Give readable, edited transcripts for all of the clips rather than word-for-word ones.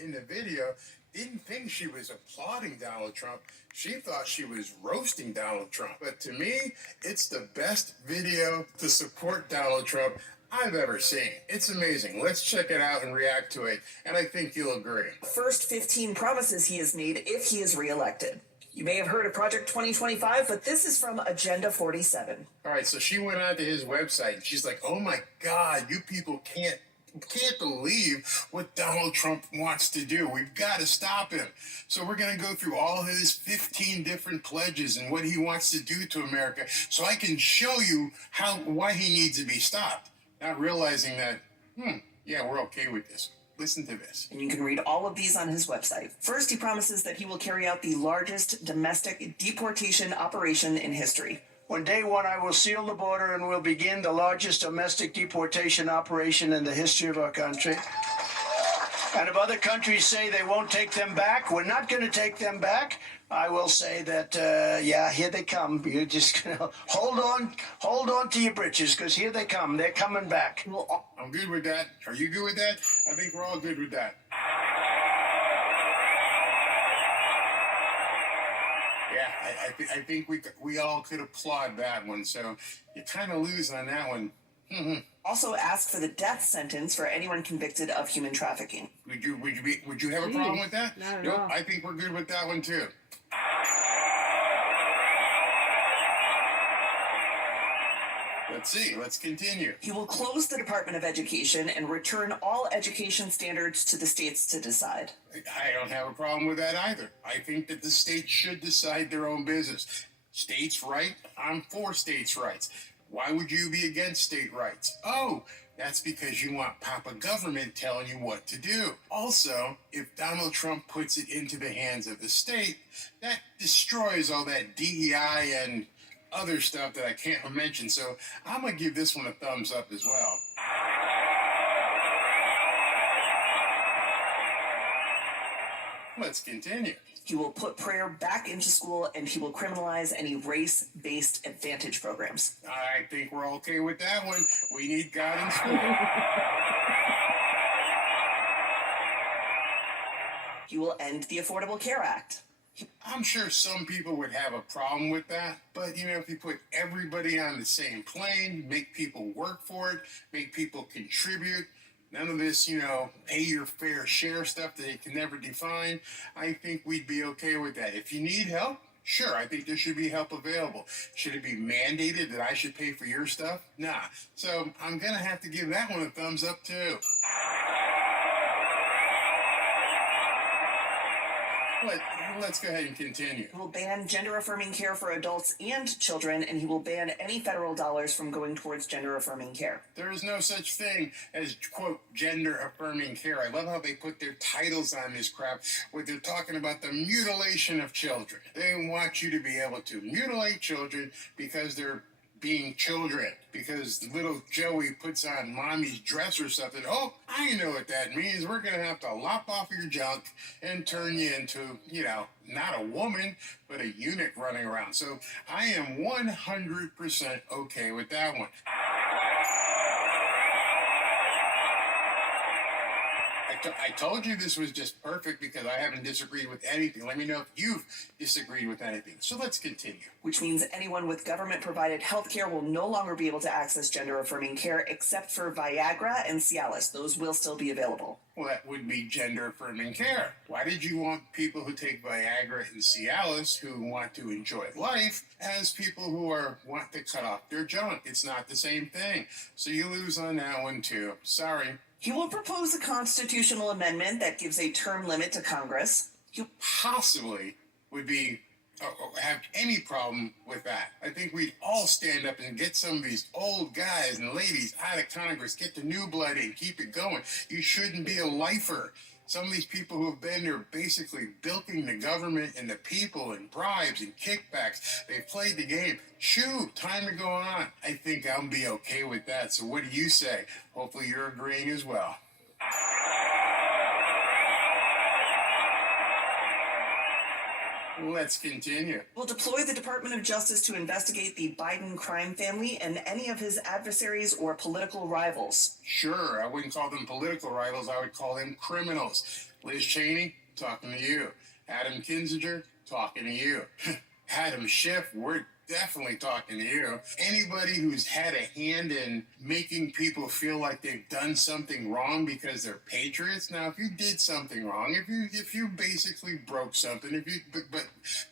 in the video didn't think she was applauding Donald Trump. She thought she was roasting Donald Trump. But to me, it's the best video to support Donald Trump I've ever seen. It's amazing. Let's check it out and react to it, and I think you'll agree. First 15 promises he has made if he is reelected. You may have heard of Project 2025, but this is from Agenda 47. All right, so she went onto his website, and she's like, oh my God, you people can't believe what Donald Trump wants to do. We've got to stop him. So we're going to go through all of his 15 different pledges and what he wants to do to America so I can show you why he needs to be stopped. Not realizing that, yeah, we're okay with this. Listen to this. And you can read all of these on his website. First, he promises that he will carry out the largest domestic deportation operation in history. On day one, I will seal the border and will begin the largest domestic deportation operation in the history of our country. And if other countries say they won't take them back, we're not going to take them back. I will say that, yeah, here they come. You're just going to hold on to your britches, because here they come. They're coming back. I'm good with that. Are you good with that? I think we're all good with that. Yeah, I think we all could applaud that one. So you kind of lose on that one. Also ask for the death sentence for anyone convicted of human trafficking. Would you have a problem with that? Not at Nope, all. I think we're good with that one too. Let's see. Let's continue. He will close the Department of Education and return all education standards to the states to decide. I don't have a problem with that either. I think that the states should decide their own business. States' right? I'm for states' rights. Why would you be against state rights? Oh, that's because you want Papa government telling you what to do. Also, if Donald Trump puts it into the hands of the state, that destroys all that DEI and other stuff that I can't mention. So I'm going to give this one a thumbs up as well. Let's continue. He will put prayer back into school, and he will criminalize any race-based advantage programs. I think we're okay with that one. We need God in school. He will end the Affordable Care Act. I'm sure some people would have a problem with that, but if you put everybody on the same plane, make people work for it, make people contribute, none of this, pay your fair share stuff that they can never define, I think we'd be okay with that. If you need help, sure, I think there should be help available. Should it be mandated that I should pay for your stuff? Nah. So I'm going to have to give that one a thumbs up too. Let's go ahead and continue. He will ban gender-affirming care for adults and children, and he will ban any federal dollars from going towards gender-affirming care. There is no such thing as, quote, gender-affirming care. I love how they put their titles on this crap where they're talking about the mutilation of children. They want you to be able to mutilate children because they're being children, because little Joey puts on mommy's dress or something. Oh, I know what that means. We're going to have to lop off your junk and turn you into, not a woman, but a eunuch running around. So I am 100% okay with that one. I told you this was just perfect because I haven't disagreed with anything. Let me know if you've disagreed with anything. So let's continue. Which means anyone with government-provided health care will no longer be able to access gender-affirming care except for Viagra and Cialis. Those will still be available. Well, that would be gender-affirming care. Why did you want people who take Viagra and Cialis who want to enjoy life as people who want to cut off their junk? It's not the same thing. So you lose on that one too. Sorry. He will propose a constitutional amendment that gives a term limit to Congress. You possibly would have any problem with that. I think we'd all stand up and get some of these old guys and ladies out of Congress, get the new blood in, keep it going. You shouldn't be a lifer. Some of these people who have been there basically bilking the government and the people and bribes and kickbacks. They've played the game. Shoo, time to go on. I think I'll be okay with that. So what do you say? Hopefully you're agreeing as well. Let's continue. We'll deploy the Department of Justice to investigate the Biden crime family and any of his adversaries or political rivals. Sure, I wouldn't call them political rivals. I would call them criminals. Liz Cheney, talking to you. Adam Kinzinger, talking to you. Adam Schiff, we're definitely talking to you. Anybody who's had a hand in making people feel like they've done something wrong because they're patriots. Now, if you did something wrong, if you basically broke something, but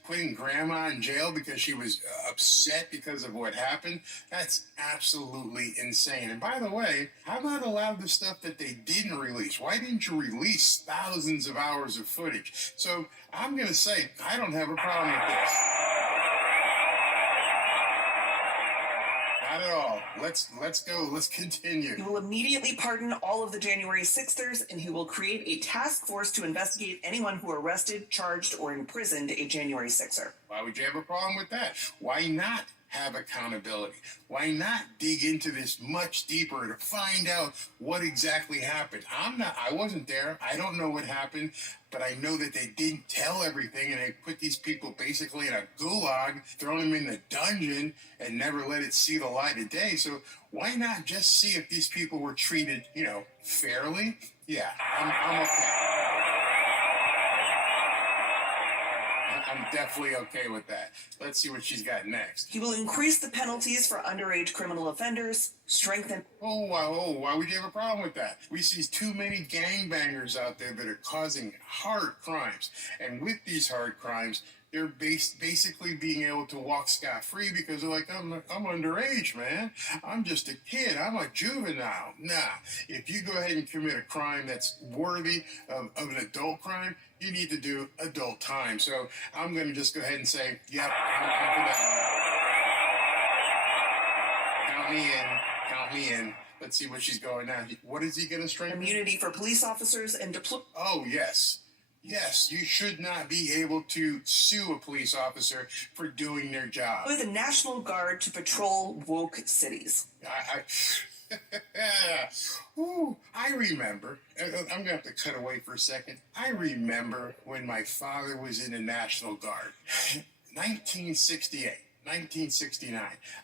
putting grandma in jail because she was upset because of what happened, that's absolutely insane. And by the way, how about a lot of the stuff that they didn't release? Why didn't you release thousands of hours of footage? So I'm going to say I don't have a problem with this. Not at all. Let's go. Let's continue. He will immediately pardon all of the January 6thers, and he will create a task force to investigate anyone who arrested, charged, or imprisoned a January 6er. Why would you have a problem with that? Why not have accountability? Why not dig into this much deeper to find out what exactly happened? I wasn't there. I don't know what happened, but I know that they didn't tell everything and they put these people basically in a gulag, thrown them in the dungeon and never let it see the light of day. So why not just see if these people were treated, fairly? Yeah, I'm okay. I'm definitely okay with that. Let's see what she's got next. He will increase the penalties for underage criminal offenders, strengthen. Why would you have a problem with that? We see too many gangbangers out there that are causing hard crimes. And with these hard crimes, they're basically being able to walk scot-free because they're like, I'm underage, man. I'm just a kid. I'm a juvenile. Nah, if you go ahead and commit a crime that's worthy of an adult crime, you need to do adult time. So I'm going to just go ahead and say, yep, I'm for that. Count me in. Let's see what she's going now. What is he going to strengthen? Immunity for police officers and deploy. Oh, yes. Yes, you should not be able to sue a police officer for doing their job. The National Guard to patrol woke cities. I remember. I'm going to have to cut away for a second. I remember when my father was in the National Guard. 1969.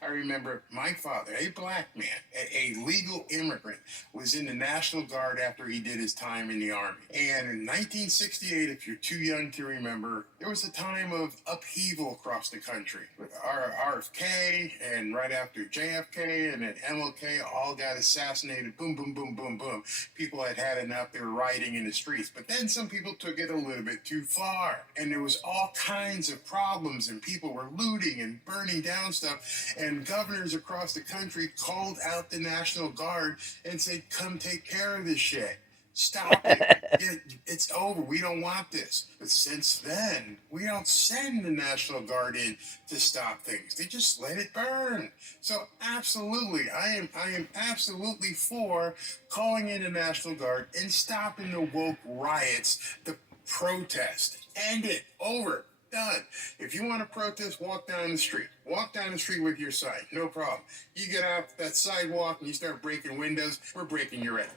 I remember my father, a black man, a legal immigrant, was in the National Guard after he did his time in the Army. And in 1968, if you're too young to remember, there was a time of upheaval across the country with RFK, and right after JFK, and then MLK all got assassinated. Boom, boom, boom, boom, boom. People had enough. They were rioting in the streets. But then some people took it a little bit too far. And there was all kinds of problems, and people were looting and burning down stuff, and governors across the country called out the National Guard and said, come take care of this shit. Stop it. It's over. We don't want this. But since then, we don't send the National Guard in to stop things. They just let it burn. So absolutely, I am absolutely for calling in the National Guard and stopping the woke riots, the protest. End it. Over. Done. If you want to protest, walk down the street. Walk down the street with your sign. No problem. You get out that sidewalk and you start breaking windows, we're breaking your ass.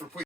We're putting